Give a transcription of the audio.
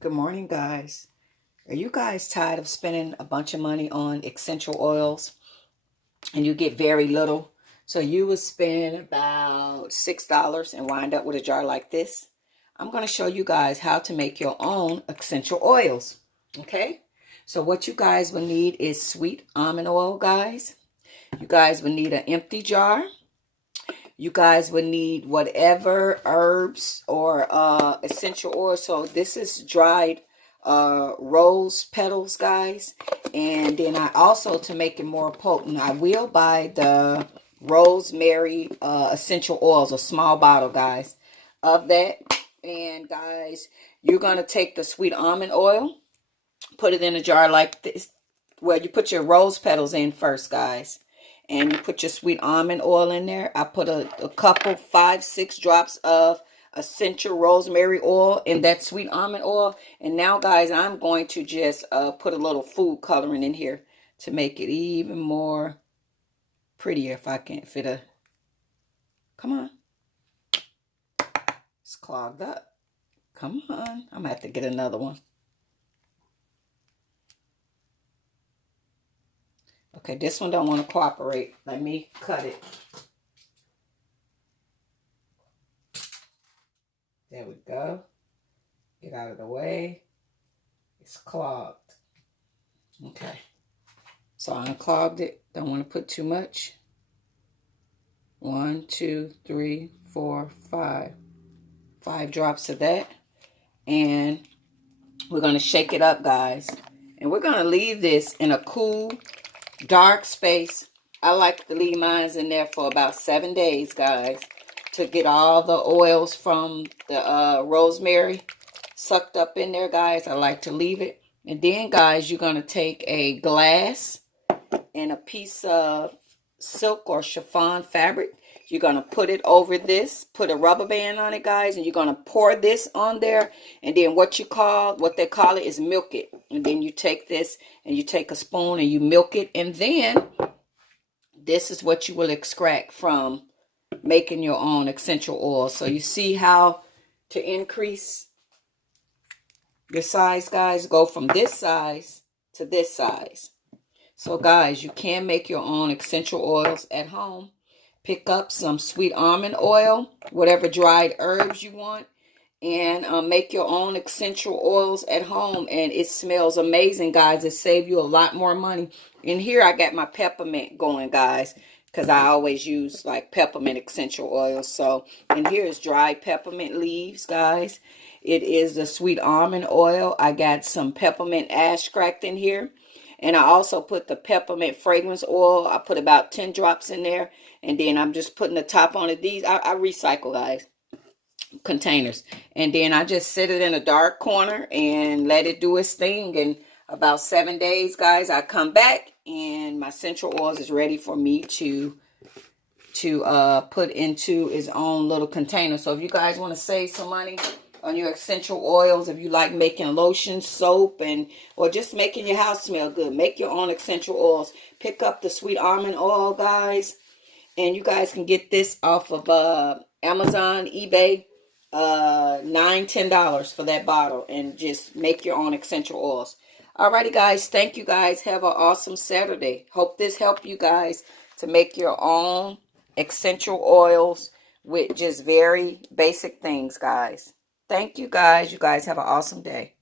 Good morning, guys. Are you guys tired of spending a bunch of money on essential oils and you get very little? So you would spend about $6 and wind up with a jar like this. I'm going to show you guys how to make your own essential oils. Okay? So what you guys will need is sweet almond oil, guys. You guys will need an empty jar. You guys would need whatever herbs or essential oil. So this is dried rose petals, guys. And then I also, to make it more potent, I will buy the rosemary essential oils, a small bottle, guys, of that. And guys, you're going to take the sweet almond oil, put it in a jar like this. Well, you put your rose petals in first, guys. And you put your sweet almond oil in there. I put a couple, 5-6 drops of essential rosemary oil in that sweet almond oil. And now, guys, I'm going to just put a little food coloring in here to make it even more prettier if I can fit a... Come on. It's clogged up. Come on. I'm going to have to get another one. Okay, this one don't want to cooperate. Let me cut it. There we go. Get out of the way. It's clogged. Okay. So I unclogged it. Don't want to put too much. 1, 2, 3, 4, 5. 5 drops of that. And we're going to shake it up, guys. And we're going to leave this in a cool, dark space. I like to leave mine in there for about 7 days, guys, to get all the oils from the rosemary sucked up in there, guys. I like to leave it. And then, guys, you're going to take a glass and a piece of silk or chiffon fabric. You're going to put it over this, put a rubber band on it, guys, and you're going to pour this on there. And then what they call it is milk it. And then you take this and you take a spoon and you milk it. And then this is what you will extract from making your own essential oil. So you see how to increase your size, guys? Go from this size to this size. So, guys, you can make your own essential oils at home. Pick up some sweet almond oil, whatever dried herbs you want, and make your own essential oils at home. And it smells amazing, guys. It saves you a lot more money. In here, I got my peppermint going, guys, because I always use like peppermint essential oils. So, and here is dried peppermint leaves, guys. It is the sweet almond oil. I got some peppermint extract in here. And I also put the peppermint fragrance oil. I put about 10 drops in there. And then I'm just putting the top on it. These, I recycle, guys, containers. And then I just sit it in a dark corner and let it do its thing. And about 7 days, guys, I come back and my essential oils is ready for me to put into its own little container. So if you guys want to save some money on your essential oils, if you like making lotion, soap, or just making your house smell good, make your own essential oils. Pick up the sweet almond oil, guys, and you guys can get this off of Amazon, eBay, $9-10 for that bottle, and just make your own essential oils. Alrighty, guys, thank you, guys. Have an awesome Saturday. Hope this helped you guys to make your own essential oils with just very basic things, guys. Thank you, guys. You guys have an awesome day.